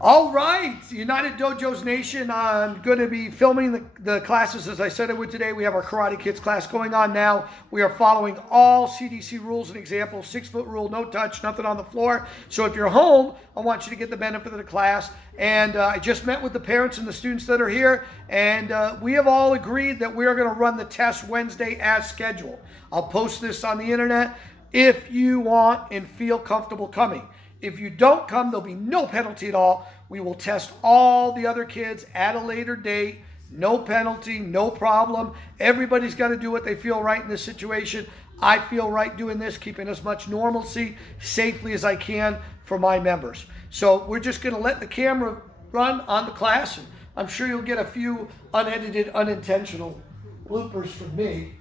All right, United Dojos Nation, I'm going to be filming the classes as I said I would today. We have our Karate Kids class going on now. We are following all CDC rules and examples, 6-foot rule, no touch, nothing on the floor. So if you're home, I want you to get the benefit of the class. And I just met with the parents and the students that are here, and we have all agreed that we are going to run the test Wednesday as scheduled. I'll post this on the internet if you want and feel comfortable coming. If you don't come, there'll be no penalty at all. We will test all the other kids at a later date. No penalty, no problem. Everybody's got to do what they feel right in this situation. I feel right doing this, keeping as much normalcy safely as I can for my members. So we're just going to let the camera run on the class, and I'm sure you'll get a few unedited, unintentional bloopers from me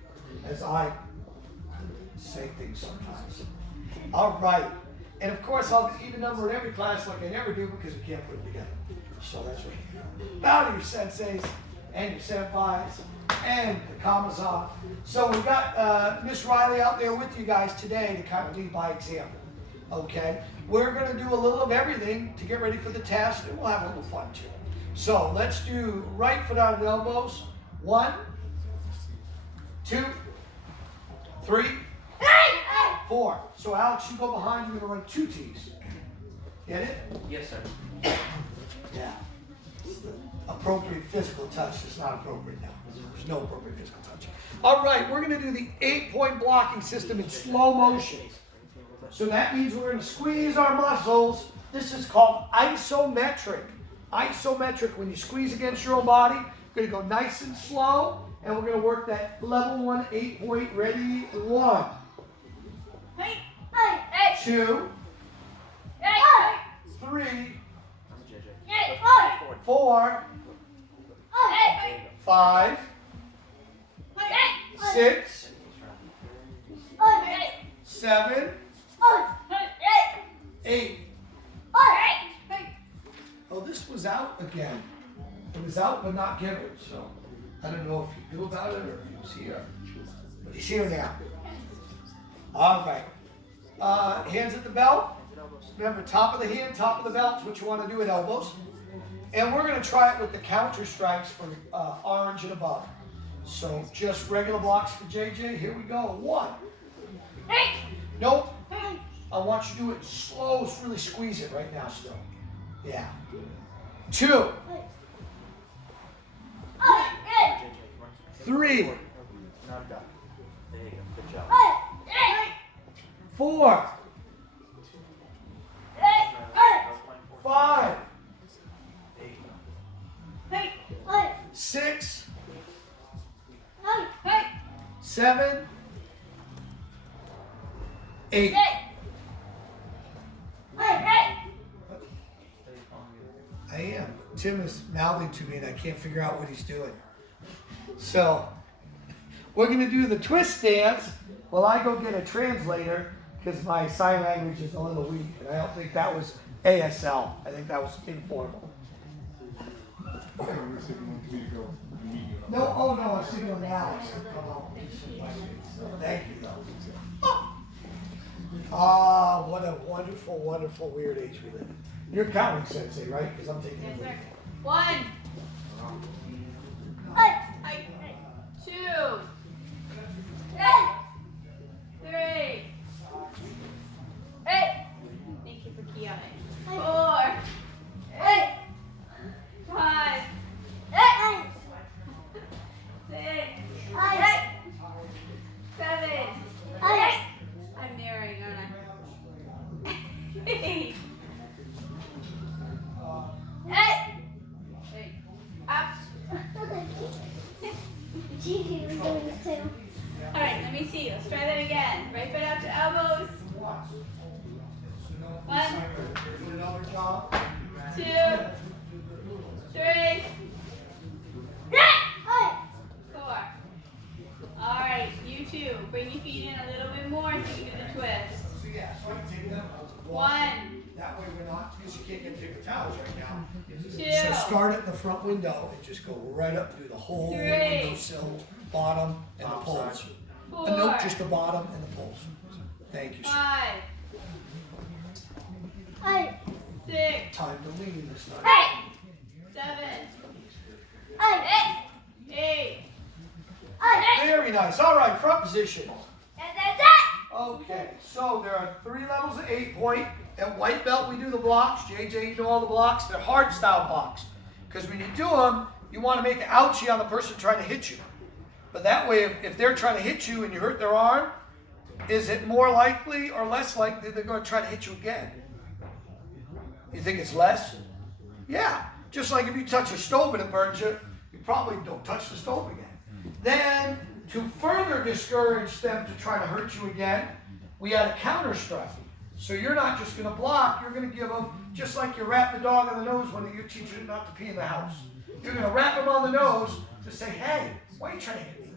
as I say things sometimes. All right. And of course, I'll even number in every class like I never do because we can't put it together. So that's right. Bow to your senseis and your senpais and the Kamaza. So we got Miss Riley out there with you guys today to kind of lead by example. Okay? We're going to do a little of everything to get ready for the test, and we'll have a little fun too. So let's do right foot on the elbows. 1, 2, 3, 4. So Alex, you go behind, you're going to run 2 T's. Get it? Yes, sir. Yeah. It's the appropriate physical touch. It's not appropriate now. There's no appropriate physical touch. All right, we're going to do the 8-point blocking system in slow motion. So that means we're going to squeeze our muscles. This is called isometric. Isometric, when you squeeze against your own body, you're going to go nice and slow, and we're going to work that level 1 8-point. Ready? 1, 2, 3, 4, 5, 6, 7, 8. Oh, this was out again. It was out but not given, so I don't know if he knew about it or if he was here. But he's here now. All right. Hands at the belt. Remember, top of the hand, top of the belt is what you want to do at elbows. And we're going to try it with the counter strikes for orange and above. So just regular blocks for JJ. Here we go. 1. Nope. I want you to do it slow. Really squeeze it right now still. Yeah. 2. 3. 4. 5. 6. 7. 8. I am. Tim is mouthing to me and I can't figure out what he's doing. So, we're going to do the twist dance while I go get a translator because my sign language is a little weak. And I don't think that was ASL. I think that was informal. No, oh no, I'm sitting on Alex. Thank you though. Ah, what a wonderful, wonderful weird age we live in. You're counting, Sensei, right? Because I'm taking it. 1, 2, 3. Thank you for key on it. 4, 5, 6, 7. I'm narrowing, aren't I? 8. Up. Alright, let me see. Let's try that again. Right foot out to elbows. 1, 2, 3, 4. Alright, you two. Bring your feet in a little bit more so you can do the twist. So yeah, so I can take them. 1. That way we're not, because you can't get paper towels right now. 2. So start at the front window and just go right up through the whole 3. windowsill, bottom, and the poles. 4. Nope, just the bottom and the poles. Thank you, sir. 5. 6. time to lean this time. 7, 8. Very nice. All right, front position. Okay, so there are 3 levels of 8-point. At white belt, we do the blocks. JJ, you know all the blocks. They're hard style blocks. Because when you do them, you want to make an ouchie on the person trying to hit you. But that way, if they're trying to hit you and you hurt their arm, is it more likely or less likely they're going to try to hit you again? You think it's less? Yeah. Just like if you touch a stove and it burns you, you probably don't touch the stove again. Then, to further discourage them to try to hurt you again, we add a counter strike. So you're not just going to block, you're going to give them, just like you rap the dog on the nose when you teach him not to pee in the house. You're going to rap him on the nose to say, hey, why are you trying to hit me?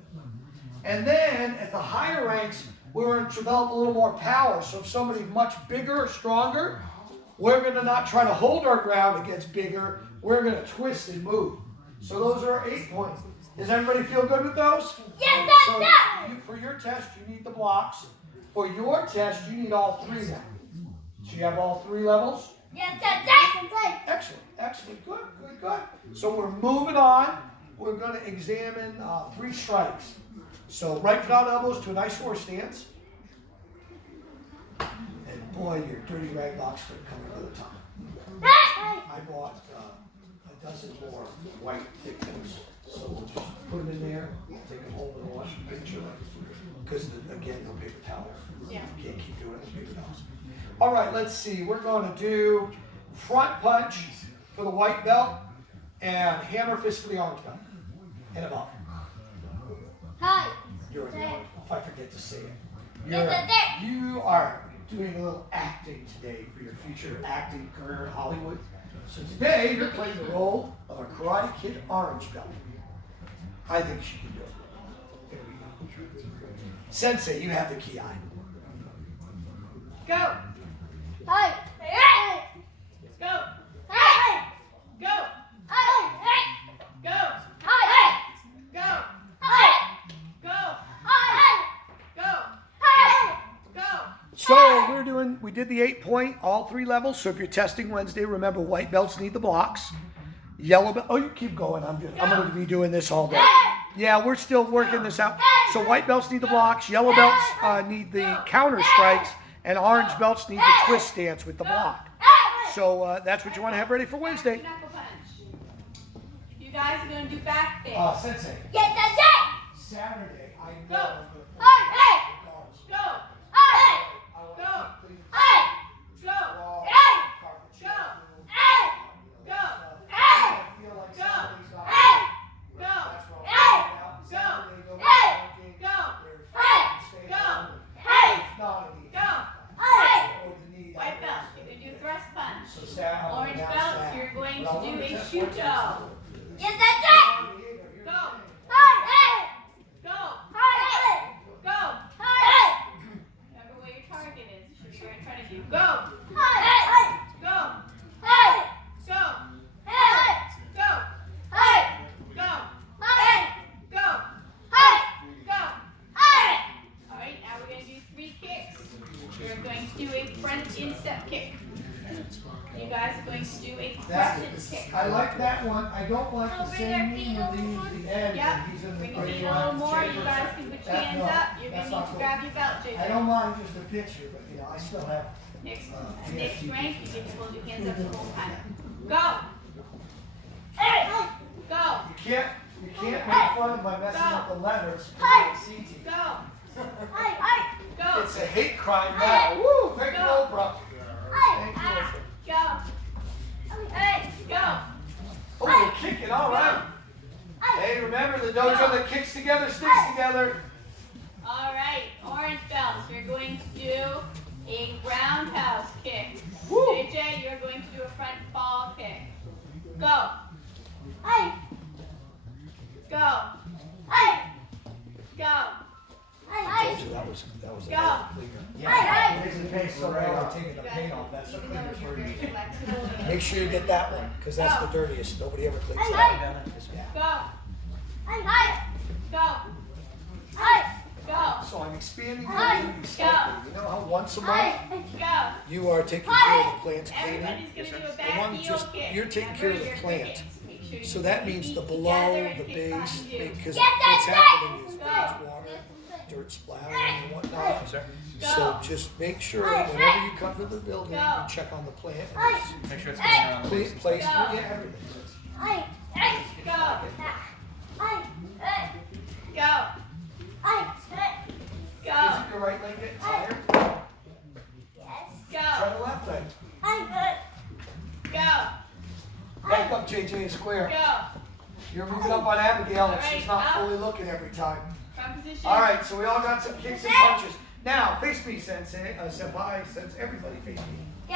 And then, at the higher ranks, we're going to develop a little more power. So if somebody's much bigger or stronger, we're going to not try to hold our ground against bigger, we're going to twist and move. So those are our 8 points. Does everybody feel good with those? Yes, So for your test, you need the blocks. For your test, you need all 3 now. So you have all 3 levels? Excellent, excellent, good, good, good. So we're moving on. We're going to examine 3 strikes. So right foot out elbows to a nice horse stance. And boy, your dirty rag box could come another time. I bought a dozen more white thick ones. So we'll just put them in there, take them home and wash the picture. Because again, no paper towels. Yeah. You can't keep doing it with paper towels. All right, let's see. We're going to do front punch for the white belt and hammer fist for the orange belt. And above. You're in the orange belt. If I forget to say it. You are doing a little acting today for your future acting career in Hollywood. So today, you're playing the role of a Karate Kid orange belt. I think she can do it. Here we go. Sensei, you have the key eye. Go. Go. Go. Go. Go. Go. Go. So we did the 8-point, all 3 levels. So if you're testing Wednesday, remember white belts need the blocks. Yellow belt, oh, you keep going. I'm going to be doing this all day. Yeah, we're still working this out. So white belts need the blocks, yellow belts need the counter strikes, and orange belts need the twist stance with the block. So that's what you want to have ready for Wednesday. Knuckle punch. You guys are going to do back things. Sensei, Saturday, I know Go. I'm going to Go. Go. Go. Go. Go. I feel like Go. somebody's not Go. That's wrong. Now, Saturday, go walking. Go. Stay Go. home. It's not an easy. Go. Over the knee. White belt, you're going to do thrust punch. So Saturday, Orange now belt, Saturday. you're going But I to do wanna a test shuto. what test. Go. Go. Go. Remember where your target is. It should be right in front of you. Go. Go. Go. Go. Go. Go. Go. Go. All right, now we're going to do 3 kicks. You're going to do a front instep kick. You guys are going to do a crescent kick. I like that one. I don't like the same knee over leaves the end. Yep. and he's in the Bring your or feet you a have little to more. change You it. guys can put your That's hands not- up. You're going that's to not need to cool. grab your belt, I JJ. don't mind just a picture, but I still have. Next, yeah, next you- rank, you get to hold your hands up the whole time. Go. Go. You can't make fun of my messing Go. up the letters. CT. Go. Go. It's a hate crime now. Woo! Thank you, Go. Oprah. Thank you, Oprah. Go. Go. Oh, you're kicking. All right. Hey, remember the dojo that kicks together sticks together. All right, orange belts. You're going to do a roundhouse kick. Woo. JJ, you're going to do a front fall kick. Go. Go. Go. That was Go. Yeah. It makes the paint so bad. I'm taking the You paint guys, off. That's the even though cleanest you're word. very flexible, Make sure you get that one, because that's Go. the dirtiest. Nobody ever cleans that. Yeah. go. Go. Go. So I'm expanding the Hey, activity go. slightly. You know how once a month Go. you are taking care of the plant's cleaning? Everybody's gonna do a The back one heel just kick. you're taking care of the Remember your plant. crickets. Make sure you So that keep your means the feet below, together the and kick base, behind you. because Get what's happening is Go. there's water, dirt splattering and whatnot. Sir, Go. So just make sure whenever you come to the building, Go. you check on the plant and it's make sure it's going around the base. placement, Go. yeah, everything. Go. Go. Go. Isn't your right leg getting tired? Go. Try the left leg. Go. Back up, JJ Square. Go. You're moving up on Abigail and All right, she's not up. fully looking every time. Front position. All right, so we all got some kicks and punches. Now, face me, Sensei, Senpai, since everybody face me.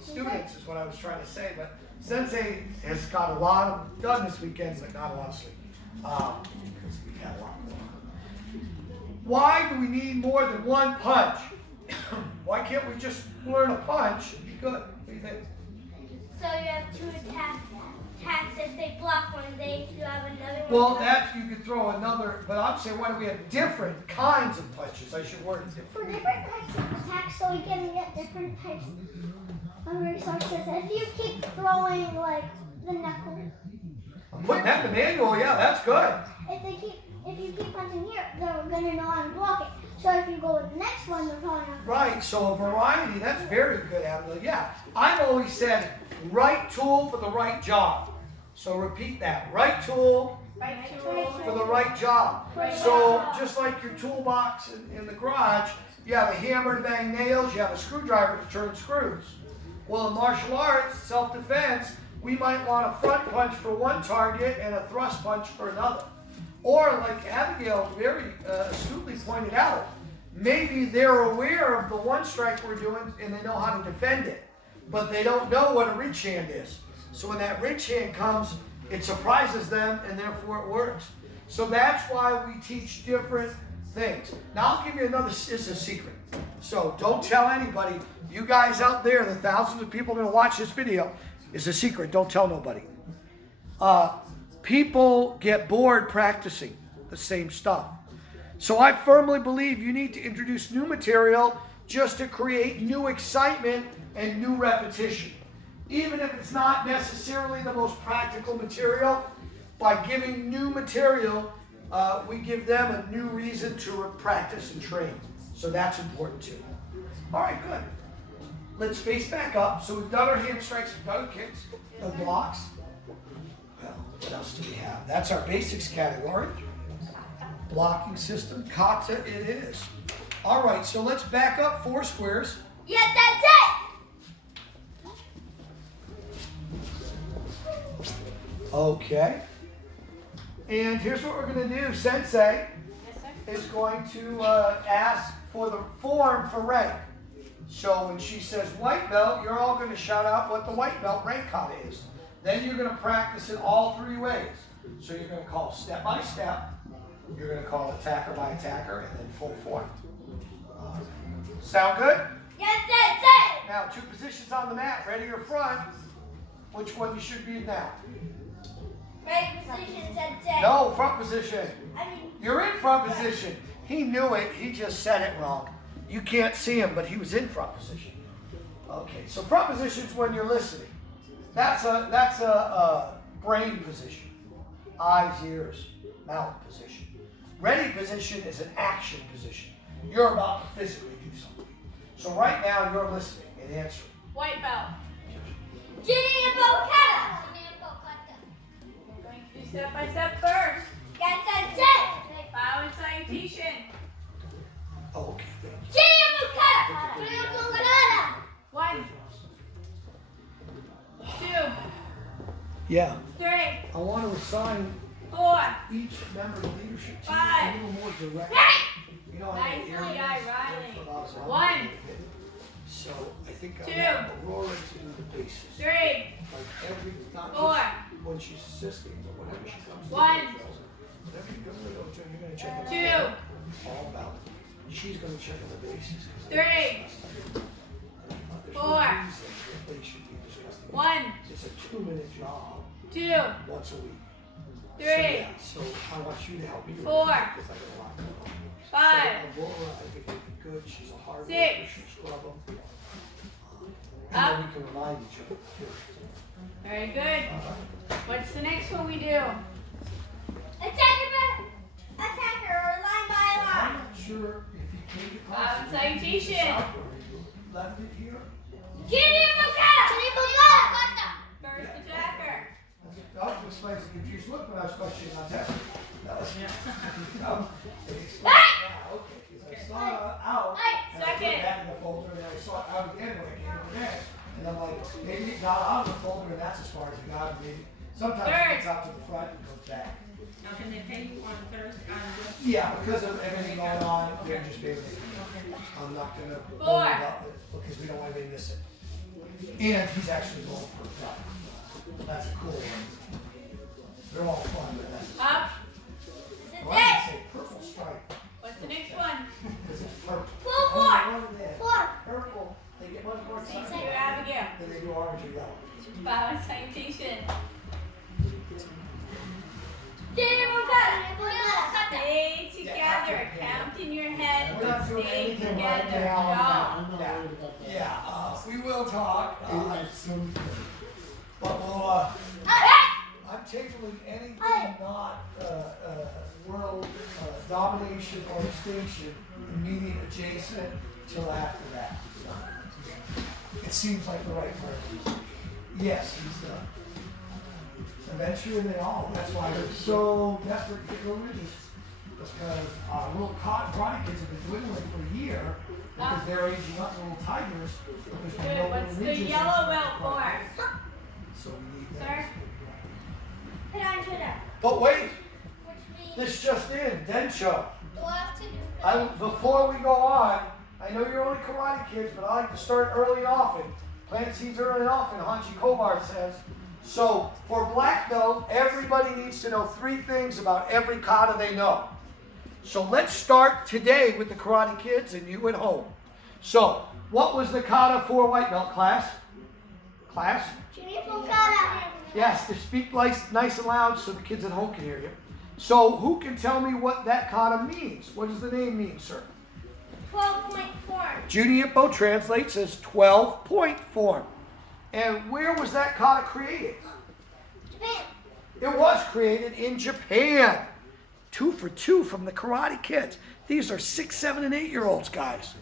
Students is what I was trying to say, but Sensei has got a lot of done this weekend, but not a lot of sleep. Because we've had a lot more. Why do we need more than one punch? Why can't we just learn a punch and be good? What do you think? So you have two attacks if they block one, they you have another one. Well, that's, you could throw another, but I'm saying why do we have different kinds of punches? I should word it For different. different types of attacks, so we can get different types of resources. If you keep throwing like the knuckle, I'm putting that in the manual, yeah, that's good. if you keep punching here, they're gonna know how to block it. So if you go with the next one, they're probably not. Right, so a variety, that's very good, Abigail. Yeah, I've always said right tool for the right job. So repeat that, right tool Right tool. for the right job. So just like your toolbox in the garage, you have a hammer to bang nails, you have a screwdriver to turn screws. Well, in martial arts, self-defense, we might want a front punch for one target and a thrust punch for another. Or like Abigail very astutely pointed out, maybe they're aware of the one strike we're doing and they know how to defend it, but they don't know what a ridge hand is. So when that ridge hand comes, it surprises them and therefore it works. So that's why we teach different things. Now I'll give you another, it's a secret. So don't tell anybody. You guys out there, the thousands of people going to watch this video, it's a secret. Don't tell nobody. People get bored practicing the same stuff. So I firmly believe you need to introduce new material just to create new excitement and new repetition. Even if it's not necessarily the most practical material, by giving new material, we give them a new reason to practice and train. So that's important too. All right, good. Let's face back up. So we've done our hand strikes, we've done our kicks, the blocks. Well, what else do we have? That's our basics category. Blocking system, kata it is. All right, so let's back up 4 squares. Yes, that's it. Okay. And here's what we're going to do. Sensei Yes, sir. is going to ask for the form for rank. So when she says white belt, you're all going to shout out what the white belt rank kata is. Then you're going to practice it all 3 ways. So you're going to call step by step. You're going to call attacker by attacker, and then full form. Sound good? Yes, that's it. Now 2 positions on the mat, ready or front. Which one you should be in now? Ready position, that's it. No, front position. I mean, You're in front position. He knew it. He just said it wrong. You can't see him, but he was in front position. Okay, so front position is when you're listening. That's a brain position. Eyes, ears, mouth position. Ready position is an action position. You're about to physically do something. So right now you're listening and answering. White belt. Ginny and Bokata. We're going to do step by step first. Yes, that's it. Bow and salutation. Okay, thank you. Ginny and Bokata. Ginny and Bokata. 1, 2, Yeah, 3, I want to assign 4. each member of the leadership team a 5. little more direct. You know, I Nicely, know areas Riley. for those on 1, So I think I 2. want Aurora to do the bases. 3, Like every, not 4. just when she's assisting, but whenever she comes to 1. the drills, whenever you go to the dojo, you're going to check on 2. the all about it. She's going to check on the bases. 3. There's 4. no reason that they should be discussing. 1, It's a 2-minute job 2, once a week. 3, So I want you to help me. 4, Because I got a lot going on. 5, So Aurora, I think would be good. She's a hard 6. worker. She'll scrub them. And Up. then we can remind each other too. Very good. What's the next one we do? Attacker or line by line. I'm not sure if you take it Salutation. Left it here. Junior Bugatti. First attacker. I was explaining the confused look when I was questioning on test. That was okay, because I saw it out, and I put Second. that in the folder, and then I saw it out again when I came over there. And I'm like, maybe it got out of the folder, and that's as far as it got. Maybe sometimes Third. it gets out to the front and goes back. Now, can they pay you on Thursday? Yeah, because of everything going on, they're just being. I'm not gonna Four. worry about it because we don't want anybody to miss it. And he's actually going for a cut. That's a cool one. They're all fun, but that's. Up. Well, I would say purple stripe. What's the next one? Because it's purple. Four. Only one of them. Four. Purple. They get much more Thank sun you, Abigail. than they do orange or yellow. Bow and salutation. Junior Bugatti. Stay together. Count in your head, We're but not doing stay anything together. right now. Go. Yeah, we will talk. But we'll, I'm tabling anything not world domination or extinction, immediate adjacent till after that. It seems like the right priority. Yes, he's eventually they all. That's why they're so desperate to get religious. Because little karate kids have been dwindling for a year because they're aging up little tigers. But there's been Good. no What's the religious yellow in belt for? So we need Sir? that. Put on Twitter. But wait, Which means this just in, Densho. we'll have to do. Before we go on, I know you're only karate kids, but I like to start early and often. Plant seeds early and often, Hanshi Kobar says. So for black belt, everybody needs to know 3 things about every kata they know. So let's start today with the karate kids and you at home. So what was the kata for white belt class? Class? Junior Bugatti. Yes, to speak nice and loud so the kids at home can hear you. So who can tell me what that kata means? What does the name mean, sir? 12-point form. Juniippo translates as 12-point form. And where was that kata created? Japan. It was created in Japan. 2 for 2 from the Karate Kids. These are 6, 7, and 8-year-olds, guys.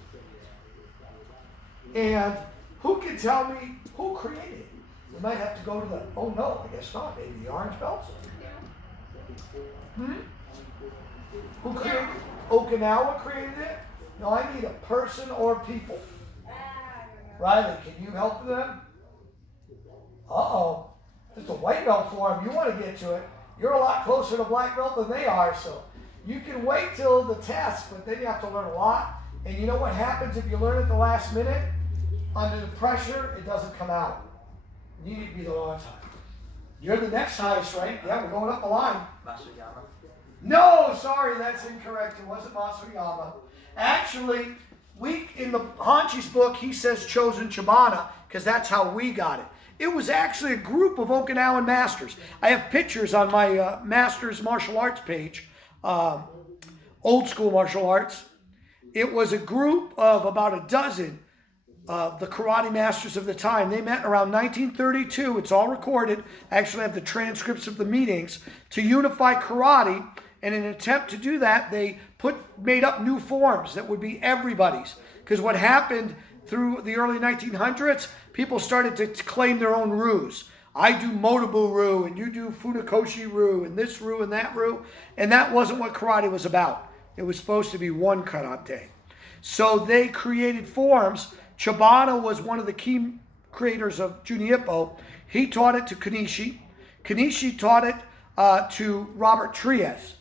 And who can tell me who created it? We might have to go to the, oh no, I guess not, maybe the orange belts? Who created it? Okinawa created it? No, I need a person or people. Riley, can you help them? Uh-oh. It's a white belt form. You want to get to it. You're a lot closer to black belt than they are, so you can wait till the test, but then you have to learn a lot. And you know what happens if you learn at the last minute? Under the pressure, it doesn't come out. You need to be the long time. You're the next highest rank. Yeah, we're going up the line. Masuyama. No, sorry, that's incorrect. It wasn't Masuyama. Actually, in the Hanshi's book, he says Chosen Chibana because that's how we got it. It was actually a group of Okinawan masters. I have pictures on my Masters Martial Arts page, old school martial arts. It was a group of about a dozen of the karate masters of the time. They met around 1932. It's all recorded. I actually have the transcripts of the meetings to unify karate. And in an attempt to do that, they made up new forms that would be everybody's. Because what happened through the early 1900s, people started to claim their own rus. I do Motobu Ryu, and you do Funakoshi Ryu, and this Ryu and that Ryu. And that wasn't what karate was about. It was supposed to be one karate. So they created forms. Chibana was one of the key creators of Juniippo. He taught it to Kanishi. Kanishi taught it to Robert Trias,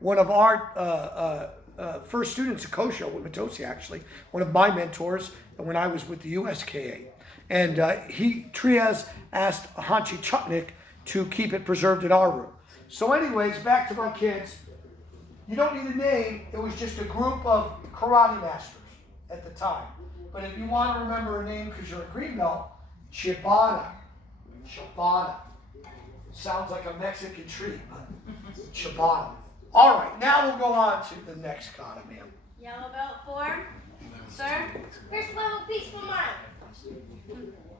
one of our first students at Kosho with Matosi, actually, one of my mentors when I was with the USKA. And Trias asked Hanshi Chutnik to keep it preserved in our room. So anyways, back to my kids. You don't need a name. It was just a group of karate masters at the time. But if you want to remember a name because you're a green belt, Chibana. Chibana. Sounds like a Mexican treat, but ciabatta. All right, now we'll go on to the next kata, ma'am. Yellow belt 4. Sir? First level peaceful mind.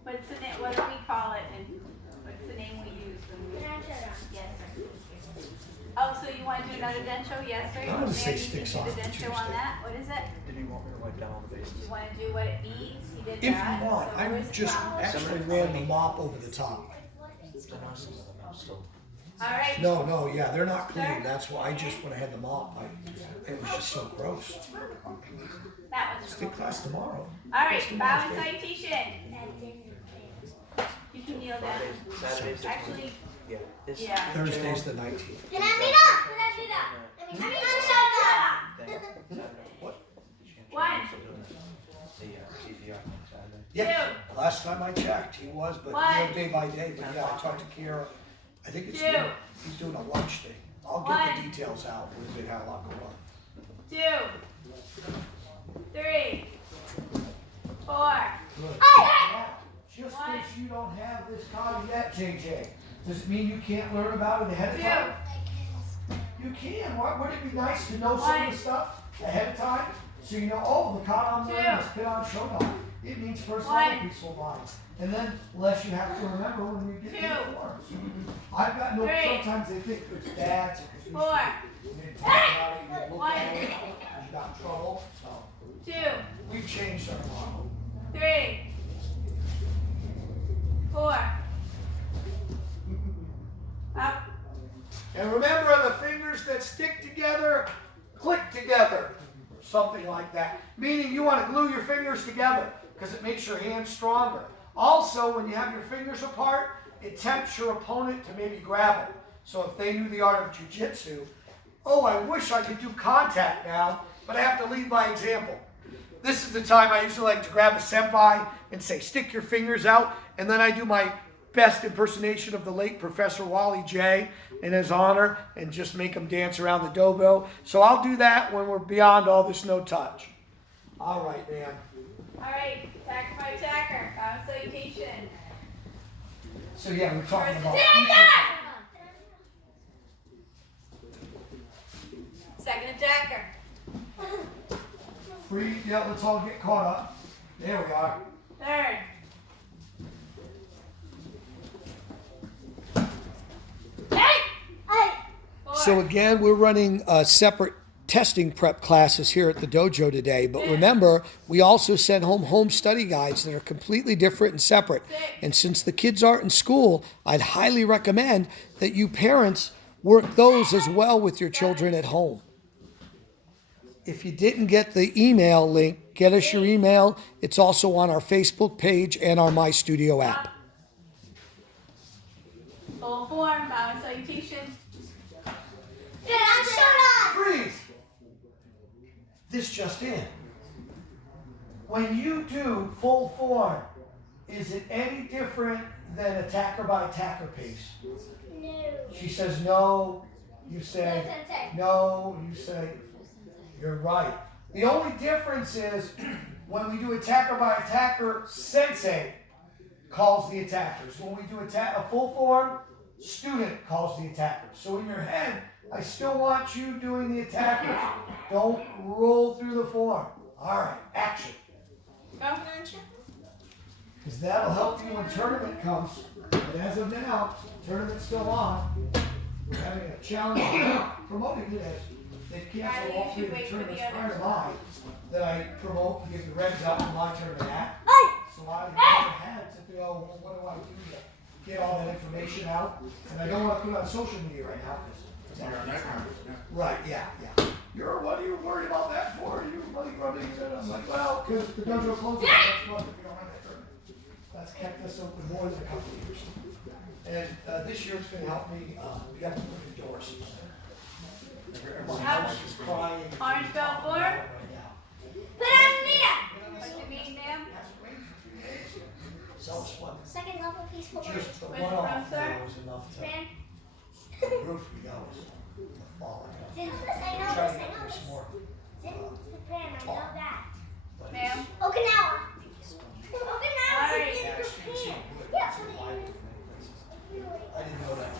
What's the name? What do we call it? And what's the name we use when we? Yes, sir. Oh, so you want to do another densho? Yes, sir. I'm gonna say Maybe you sticks can on do the for densho on Tuesday. that. What is it? Did you want me to wipe down all the bases? You want to do what it means? He did If that. you want, So I where's the just problem? actually ran the mop over the top. All right. No, yeah, they're not clean. That's why I just, when I had the mop, it was just so gross. That one's Stick class tomorrow. All right. Bow and salutation. You can kneel down. Saturdays, the Actually, yeah. This yeah. Thursday's the 19th. Can I meet up? Can I meet up? I mean, thing. What? One. The CPR on Saturday. Yeah, last time I checked, he was, but One. day by day. But yeah, I talked to Kira. I think it's Two. he's doing a lunch thing. I'll get One. the details out. We've had a lot going on. 2, 3, 4. Good. Hey! Just One. because you don't have this kata yet, JJ, does it mean you can't learn about it ahead of time? 2. You can. Wouldn't it be nice to know some of One. the stuff ahead of time? So you know, oh, the kata I'm learning Two. is pit on shodan. It means first One. level peaceful mind. And then, less you have to remember when you get Two. to the forms. I've got no, Three. sometimes they think it's bad. So 4, you didn't talk about it, you didn't look One. at it, you got in trouble. So 2, we've changed our model. 3, 4. Up. And remember, the fingers that stick together, click together. Something like that. Meaning you want to glue your fingers together because it makes your hands stronger. Also, when you have your fingers apart, it tempts your opponent to maybe grab them. So if they knew the art of jiu-jitsu, oh, I wish I could do contact now, but I have to lead by example. This is the time I usually like to grab a senpai and say, stick your fingers out, and then I do my best impersonation of the late Professor Wally J in his honor and just make him dance around the dobo. So I'll do that when we're beyond all this no touch. All right, man. All right. Attacker by attacker. Bow and salutation. So yeah, we're talking about Second attacker. free. Yeah, let's all get caught up. There we are. Third. Fourth. So again, we're running separate testing prep classes here at the dojo today. But remember, we also send home study guides that are completely different and separate. And since the kids aren't in school, I'd highly recommend that you parents work those as well with your children at home. If you didn't get the email link, get us your email. It's also on our Facebook page and our My Studio app. Full form. Bow and salutation. Freeze! This just in. When you do full form, is it any different than attacker by attacker pace? No. She says no, you say no, you say you're right. The only difference is when we do attacker by attacker, sensei calls the attackers. When we do a full form, student calls the attackers. So in your head, I still want you doing the attackers. Don't roll through the form. All right, action. Because that'll help you when tournament comes. But as of now, tournament's still on. We're having a challenge. Promoting it as they cancel all three of the tournaments prior to mine that I promote and give the regs out for my tournament at. So I had to go, well, what do I do to get all that information out? And I don't want to put it on social media right now because right, yeah. What are you worried about that for? You money running? And I'm like, well, because the dojo closes next month if we don't have that tournament. That's kept us open more than a couple of years. And this year it's going to help me. We have to put in doors. My house is crying. Orange belt 4. Right now. What's your name, ma'am? So it's fun. Second level peaceful mind. Just the Where's one the off room, sir? now was enough to Fran, the roof we know is the fall. I know this, Try I to know get this. this more. Fran, I know that. But Ma'am. Okinawa. Okinawa. Alright. Yeah, I didn't know that.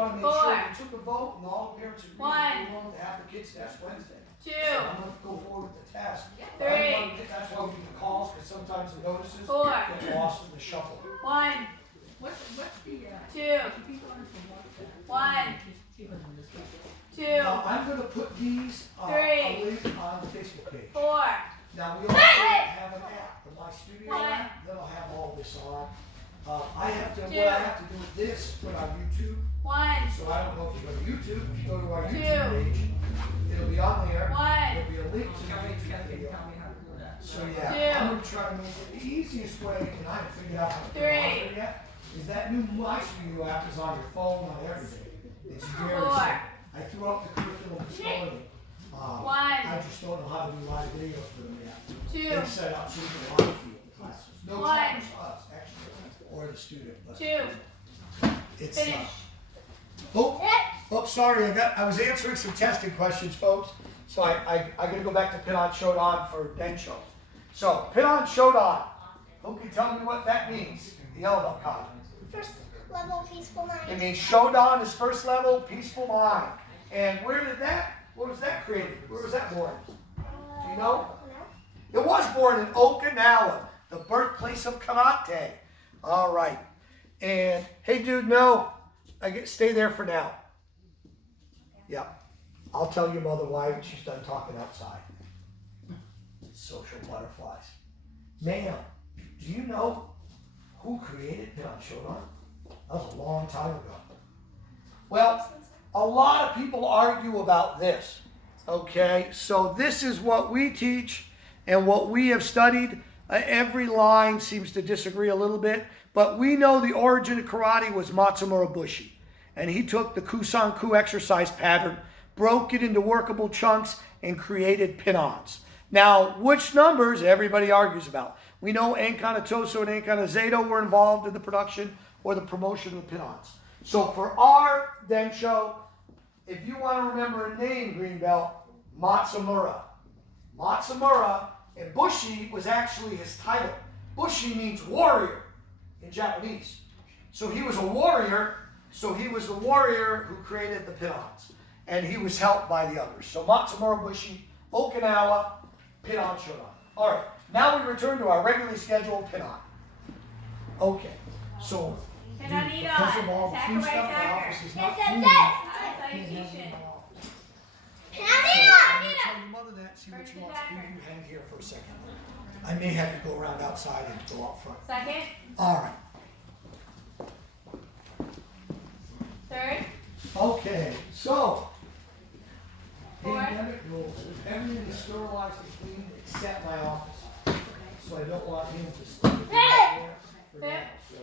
want to make 4. sure we took a vote and all the parents agreed 1. that we wanted to have the kids test Wednesday. 2. So I'm going to go forward with the test. 3. That's why we get the calls, because sometimes the notices 4. get lost in the shuffle. 1. What's the, 2. people on the WhatsApp? 1. 2. Now, I'm going to put these a 3. link on the Facebook page. 4. Now, we also have an app, the My Studio What? app, that'll have all this on. What I have to 2. do with this, put on YouTube. 1. So I don't know if you go to YouTube, if you go to our 2. YouTube page, it'll be on there. 1. There'll be a link to the YouTube video. So yeah, 2. I'm gonna try to make it the easiest way, and I haven't figured out how to put it 3. on there yet, is that new My Studio app is on your phone, on everything. It's very 4. simple. I threw out the curriculum this morning. 1. I just don't know how to do live videos for them yet. 2. They've set up so we can live feed the classes. No 1. charge to us, actually, or the student. But 2. it's, Finish. sorry, I was answering some testing questions, folks. So I gotta go back to Pinon Shodan for Densho. So, Pinon Shodan. Who can tell me what that means? The yellow belt card. First level peaceful It mind. means Shodan is first level, peaceful mind. And where was that created? Where was that born? Do you know? It was born in Okinawa, the birthplace of karate. All right. And hey, dude, no, stay there for now. Yeah, I'll tell your mother why when she's done talking outside. Social butterflies. Ma'am, do you know who created Pinon Shodan? That was a long time ago. Well, a lot of people argue about this. Okay, so this is what we teach and what we have studied. Every line seems to disagree a little bit, but we know the origin of karate was Matsumura Bushi. And he took the Kusan-ku exercise pattern, broke it into workable chunks, and created pinons. Now, which numbers everybody argues about. We know Ankana Toso and Ankana Zato were involved in the production or the promotion of the pinons. So for our Densho, if you want to remember a name, Greenbelt, Matsumura. Matsumura, and Bushi was actually his title. Bushi means warrior in Japanese. So he was a warrior, so he was the warrior who created the pinons. And he was helped by the others. So Matsumura Bushi, Okinawa, Pinon Shodan. All right, now we return to our regularly scheduled pinon. Okay, so Pinonito. because of all the Attacker food by stuff, the attacker. office is Yes, not yes, food. yes. Salutation. So I'm gonna tell your mother that, see what she wants to do. You hang here for a second. I may have you go around outside and go out front. Second. All right. Third. Okay, so Four. pandemic rules. Everything is sterilized and clean except my office. So I don't want him to stay there for now. So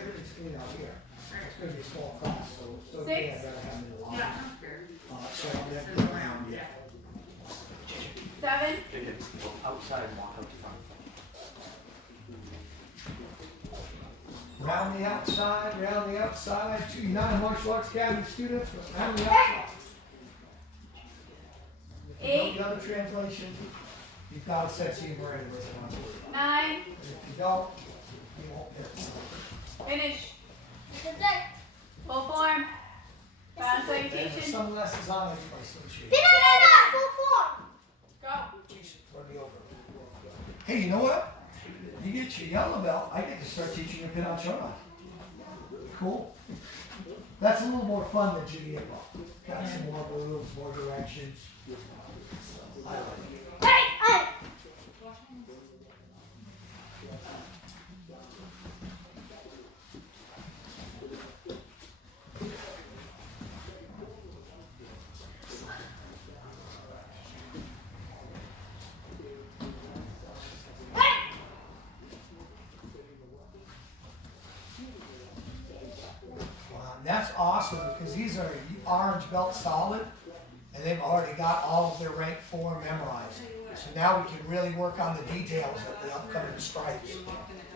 everything's clean out here. It's going to be a small class, so Six. yeah, I better have him in the lobby. So I'll never get around yet. 7. Outside, walk out the front. Round the outside, two United Martial Arts Academy students, round the outside. If you know 8. the other translation, you've got a sense of humor anyways. 9. And if you don't, you won't get it. Finish. This is it. Full form. Round There's salutation. some lessons on it, but still shoot. Pinonito, full form. Go. Jeez, run me over. Hey, you know what? You get your yellow belt, I get to start teaching you Pinon Shodan. Cool. That's a little more fun than Judaismo. Got some more rules, more directions. I like it. Hey. Wow, that's awesome because these are orange belt solid and they've already got all of their rank 4 memorized. So now we can really work on the details of the upcoming stripes.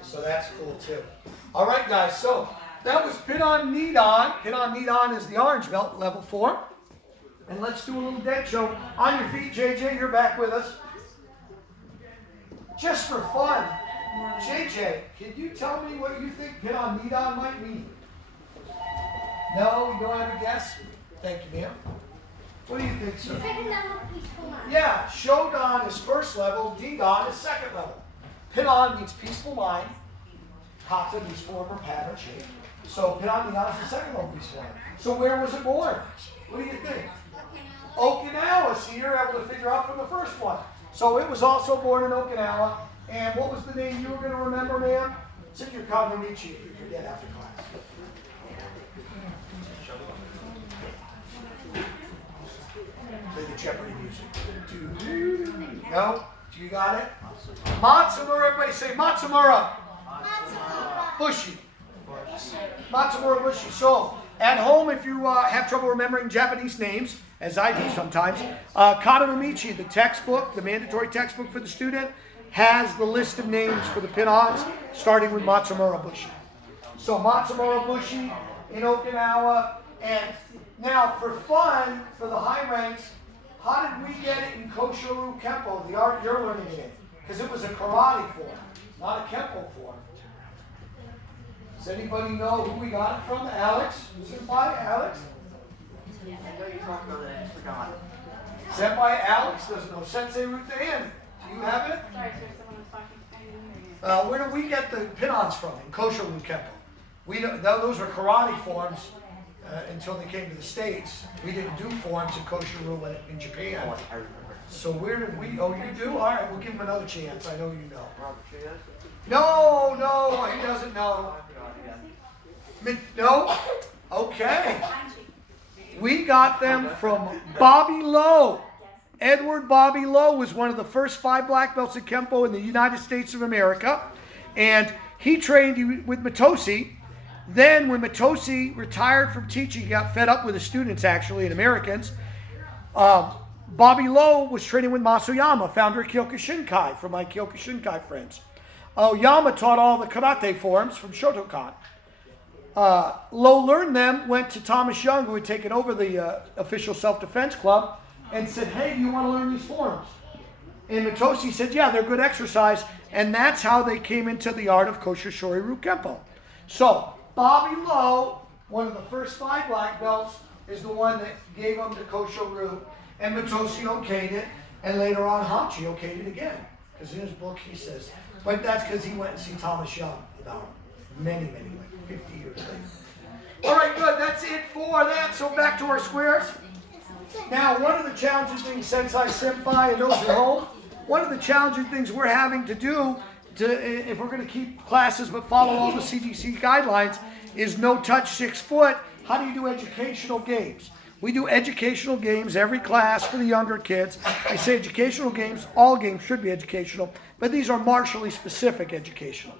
So that's cool too. All right, guys, so that was Pinon Nidon. Pinon Nidon is the orange belt, level 4. And let's do a little Densho. On your feet, JJ, you're back with us. Just for fun, JJ, can you tell me what you think Pinon Nidon might mean? No, you don't have a guess? Thank you, ma'am. What do you think, sir? Second level peaceful mind. Yeah, Shodan is first level, Didan is second level. Pinan means peaceful mind. Kata means form or pattern shape. So Pinan Didan is the second level peaceful mind. So where was it born? What do you think? Okinawa. See, you're able to figure out from the first one. So it was also born in Okinawa. And what was the name you were going to remember, ma'am? It's in your Kanomichi if you forget after class. Play the Jeopardy music. No? You got it? Matsumura. Everybody say Matsumura. Bushi. Matsumura Bushi. So, at home, if you have trouble remembering Japanese names, as I do sometimes, Katanomichi, the textbook, the mandatory textbook for the student, has the list of names for the Pinons, starting with Matsumura Bushi. So, Matsumura Bushi in Okinawa. And now, for fun, for the high ranks, how did we get it in Koshoru Kempo, the art you're learning it in? Because it was a karate form, not a Kempo form. Does anybody know who we got it from? Alex? Senpai Alex? I know you talked about that, I forgot. Senpai Alex doesn't know. Sensei Ruth Ann, do you have it? Sorry, sir, someone was talking. I didn't hear you. Where do we get the Pinons from in Koshoru Kempo? We don't, those were karate forms until they came to the States. We didn't do forms in Koshoru in Japan. Oh, I remember. So where did we, oh you do? All right, we'll give him another chance. I know you know. Robert Trias? No, he doesn't know. I forgot again. No? Okay. We got them from Bobby Lowe. Edward Bobby Lowe was one of the first 5 black belts in Kempo in the United States of America. And he trained with Matosi. Then when Matosi retired from teaching, he got fed up with the students actually and Americans. Bobby Lowe was training with Masuyama, founder of Kyokushinkai, for my Kyokushinkai friends. Yama taught all the karate forms from Shotokan. Lowe learned them, went to Thomas Young, who had taken over the official self-defense club, and said, hey, do you want to learn these forms? And Matosi said, yeah, they're good exercise. And that's how they came into the art of Kosho Shori Kempo. So, Bobby Lowe, one of the first 5 black belts, is the one that gave them to Kosho Ryu. And Matosi okayed it. And later on, Hachi okayed it again. Because in his book he says, but that's because he went and see Thomas Young about many, like 50 years later. All right, good. That's it for that. So back to our squares. Now, one of the challenging things, Sensei Senpai and those at home, one of the challenging things we're having to do, if we're going to keep classes but follow all the CDC guidelines, is no touch 6 foot. How do you do educational games? We do educational games every class for the younger kids. I say educational games, all games should be educational, but these are martially specific educational.